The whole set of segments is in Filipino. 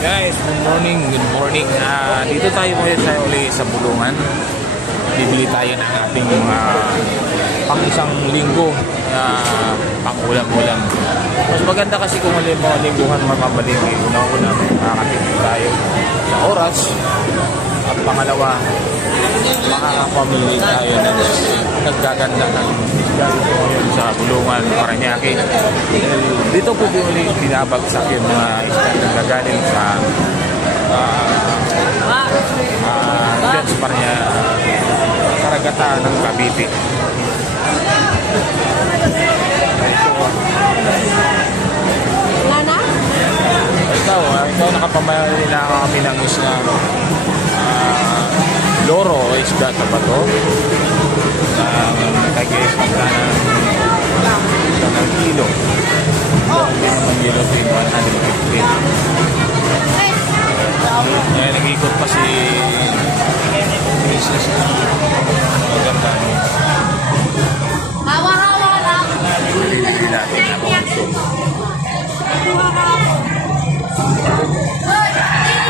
Guys, good morning, good morning. Dito tayo ngayon uli sa Bulungan. Bibili tayo ng ating mga pang isang linggo na pang-ulam-ulam. Mas maganda kasi kung mga lingguhan magpapaligid. Una-una, makakatipid tayo sa oras. At pangalawa, makakapamili tayo ng naggaganda ng dito ngayon sa Bulungan, Paranaque. Dito po uli binabagsak yung mga isda na gagaling sa dyan sa karagatan ng Cavite. Ikaw nakapamali na kami ng isla loro o isda sa bato nagkagayos ng kilo. Ang kilo din 115. Nag-ikot pa si Mrs. Maganda. Hawa-hawa lang. Nalilili natin ang ito.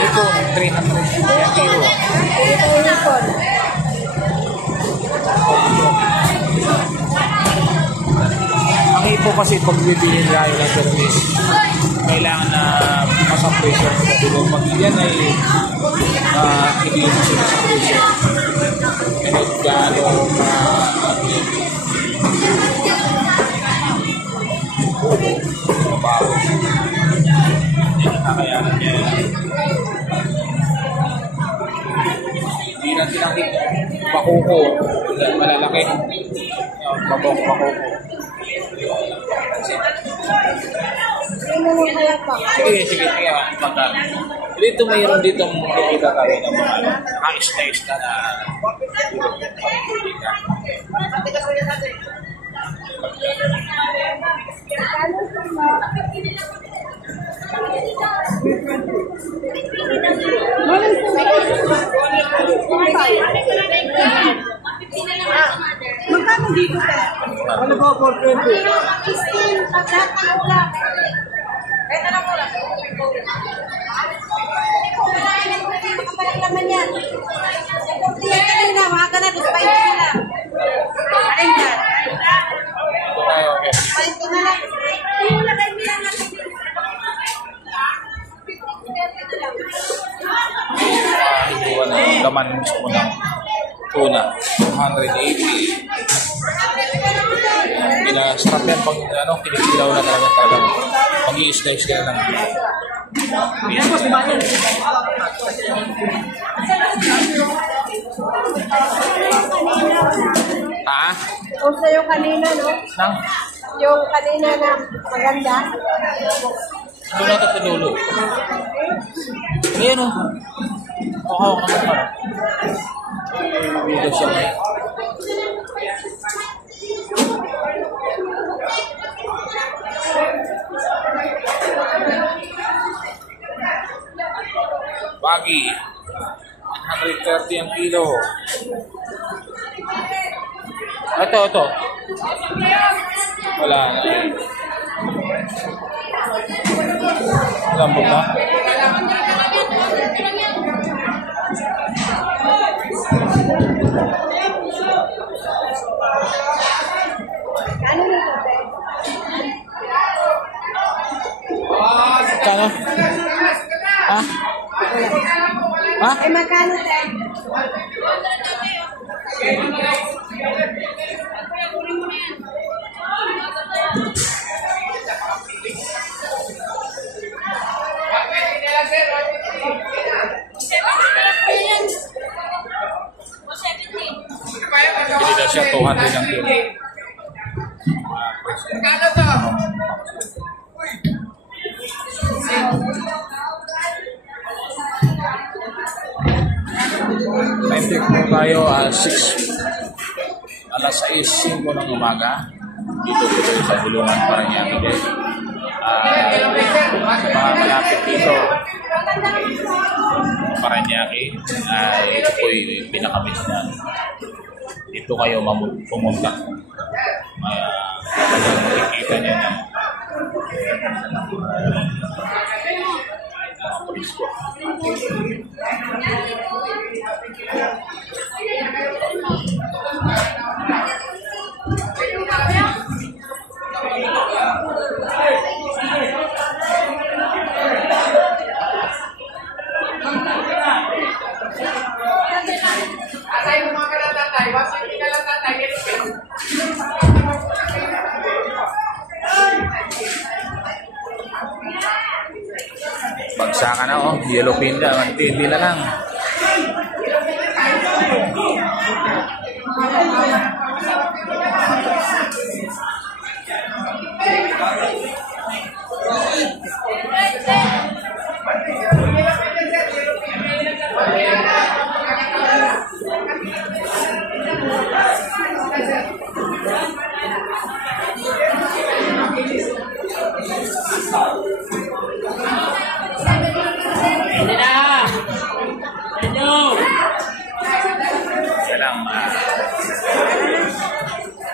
Ito, 300 kilo. Ang ipo kasi pag bibili tayo ng service, kailangan na masapressure sa dulo. Pag yan ay hindi mo sila sa pressure. Kahit gano'ng mabaho. Yan ang kakayanan niya. Hindi natin nakita. Bakuko. Malalaki. Bakuko. Sige. Dito mayroon dito makikita tayo ng mga naka-isla-isla na magkano dito tayo? Ano ba 420? 15 pagkakala. Ito na muna. Makapalit naman yan. Yan kanina, mga ka na, gusto pa yun nila. Arin dyan. Palit ko na lang. Yung lagay nila natin. ito na laman mismo ng tuna 280. Ina-strap yan pag kinikilaw na talaga pag-i-slice ka ng Yan po, sibayan. O sa yung kanina, no? Yung kanina na maganda. Ito na ito sa dulo. Ayan o. Oo, naman pa. Video siya. Bagi 130 ang kilo. Ito. Wala na. Lambot na. Ano na ito? Kano? Ha? Eh, magkano tayo? Bili daw siya 200 ang kilo. Kano to? Time check po tayo alas 6:05 ng umaga. Dito sa Bulungan, Paranaque. Sa mga malapit dito Paranaque ay ito po yung pinakabit na dito kayo pumunta. Makikita nyo na mga police ko. Bagsakan na, oh. Yellow pinda. Hindi na lang.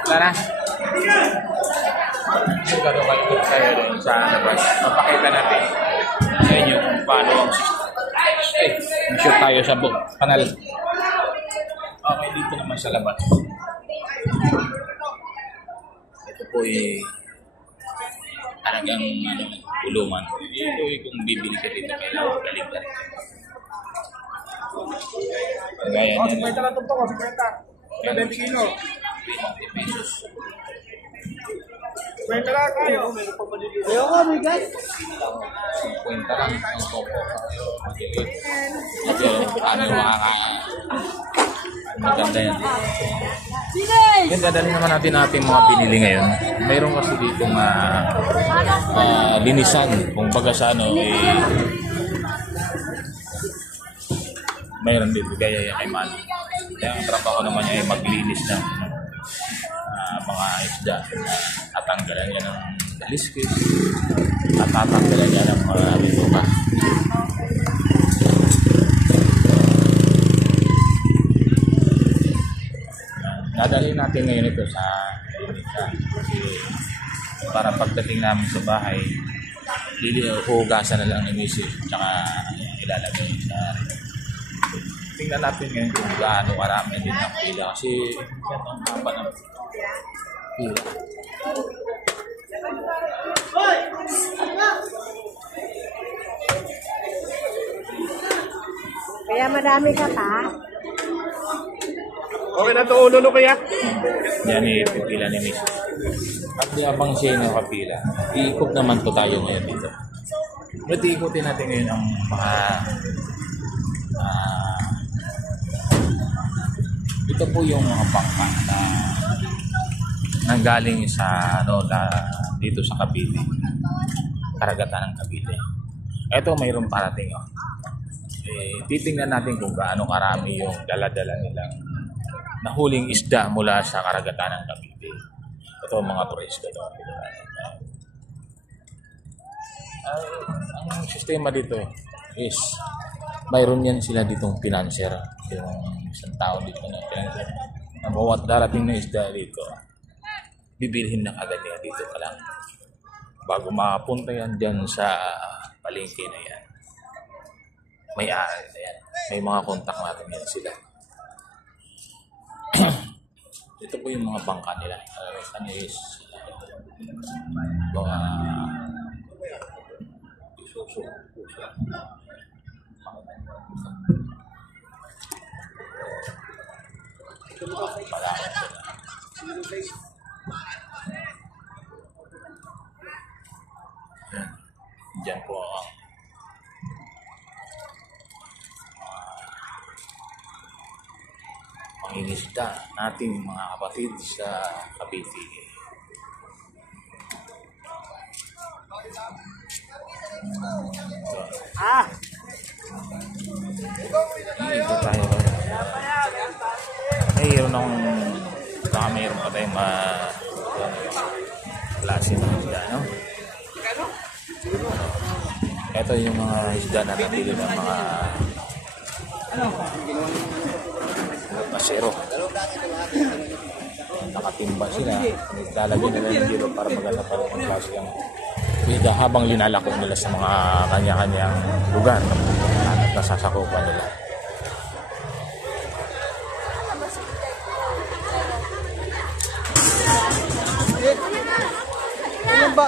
Tara. Siguro kayo tayo doon sa labas. Papakita natin sa inyo kung paano ang system. Shoot tayo sa panel. Okay, dito naman sa labas. Ito po ay talagang tulungan. Ito ay kung bibili ka dito, kailangan galing ka rin. Gaya niya. 50 lang ito po, 50. 20 kilo. 20 pesos. 20 lang kayo. Ayaw nga, may gas. 50 lang ang topo. Kasi paano makakain? Maganda yan. Yan, dadalhin naman natin mga binili ngayon. Mayroon kasi dito linisan. Kung baga sa mayroon dito. Gaya yan ay man. Kaya ang trabaho naman niya ay maglinis ng mga isda. Tatanggalan niya ng daliskis. At tatanggalan niya ng mga bituka. Dadalhin natin ngayon ito sa kasi para pagdating namin sa bahay, hugasan na lang ng isip tsaka ilalagay sa tingnan natin ngayon kung gaano karami din ang pila kasi yan ang haba ng pila. Kaya madami ka pa? Okay na ito, ulo kaya? Yan pipila ni Miss. At habang siya nakapila, iikot naman po tayo ngayon dito. At iikotin natin ngayon ang mga ito po yung mga bangka na nanggaling sa dito sa Cavite, karagatan ng Cavite. Ito mayroong parating. Titingnan natin kung gaano karami yung dala-dala nilang nahuling isda mula sa karagatan ng Cavite. Ito mga turista ito. Ang sistema dito is mayroon yan sila ditong financer, yung isang tao dito na financer. Ang bawat darating na isda dito, bibilhin na agad niya dito ka lang. Bago makapunta yan dyan sa palengke na yan. May ari na yan. May mga kontak natin yan sila. Ito po yung mga bangka nila. Ano is mga isuso. Diyan po ang pangingisda nating mga kapatid sa Cavite. Dito tayo. Mayroon pa tayong klase ng isda, no? Ito yung mga isda na napili ng mga pasero. Nakatimba sila. Lalagyan nila yung dito para maganda pa rin ang klase ng isda habang linalako nila sa mga kanya-kanyang lugar at nasasakupan nila.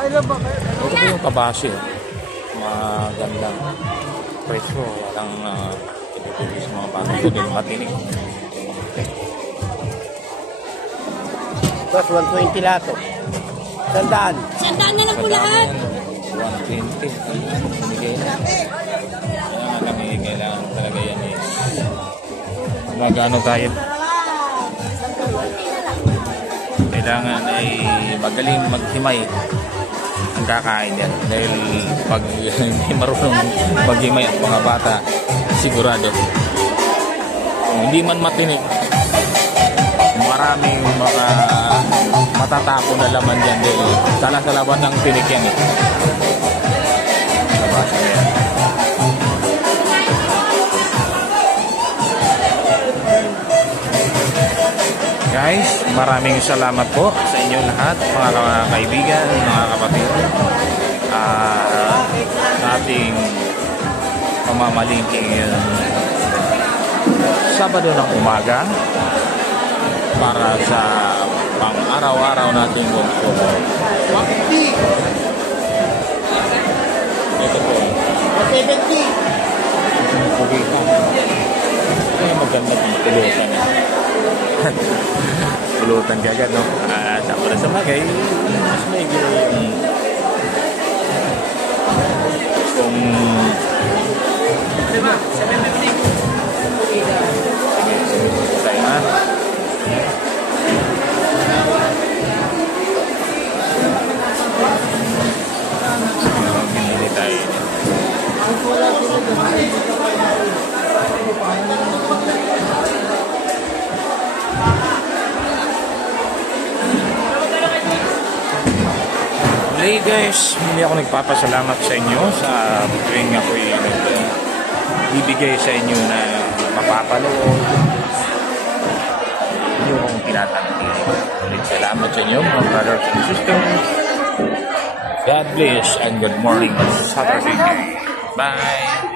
Ilan ba? Ito po yung kabase. Magandang presyo. Walang pinipili sa mga bangko. Hindi matinig. Boss, 120 lato. Sandaan. Sandaan na lang po lahat. 120. Binigay na. Mag-ano tayo. Kailangan ay magaling maghimay ang kakain yan. Dahil pag hindi marunong maghimay ang mga bata, sigurado. Kung hindi man matinik, maraming mga matatapon na laman dyan dahil salasalaban ng tinik yan eh. Nabasa na yan. Guys, maraming salamat po sa inyo lahat, mga kaibigan, mga kapatid. Sa ating pamamalingking Sabado ng umaga para sa pang-araw-araw nating consumo. Ito po. 70. Ay, maganda yung pulutan. Pulutan kagad, no? Sama na sa bagay, mas may yung kung diba? 750. Sige, tayo na. Binili tayo. Hey guys, hindi ako nagpapasalamat sa inyo sa tuwing ako'y bibigay sa inyo na mapapalood. Hindi akong tinatanggi. Ulit salamat sa inyo mga brothers and sisters. God bless and good morning Saturday. Bye!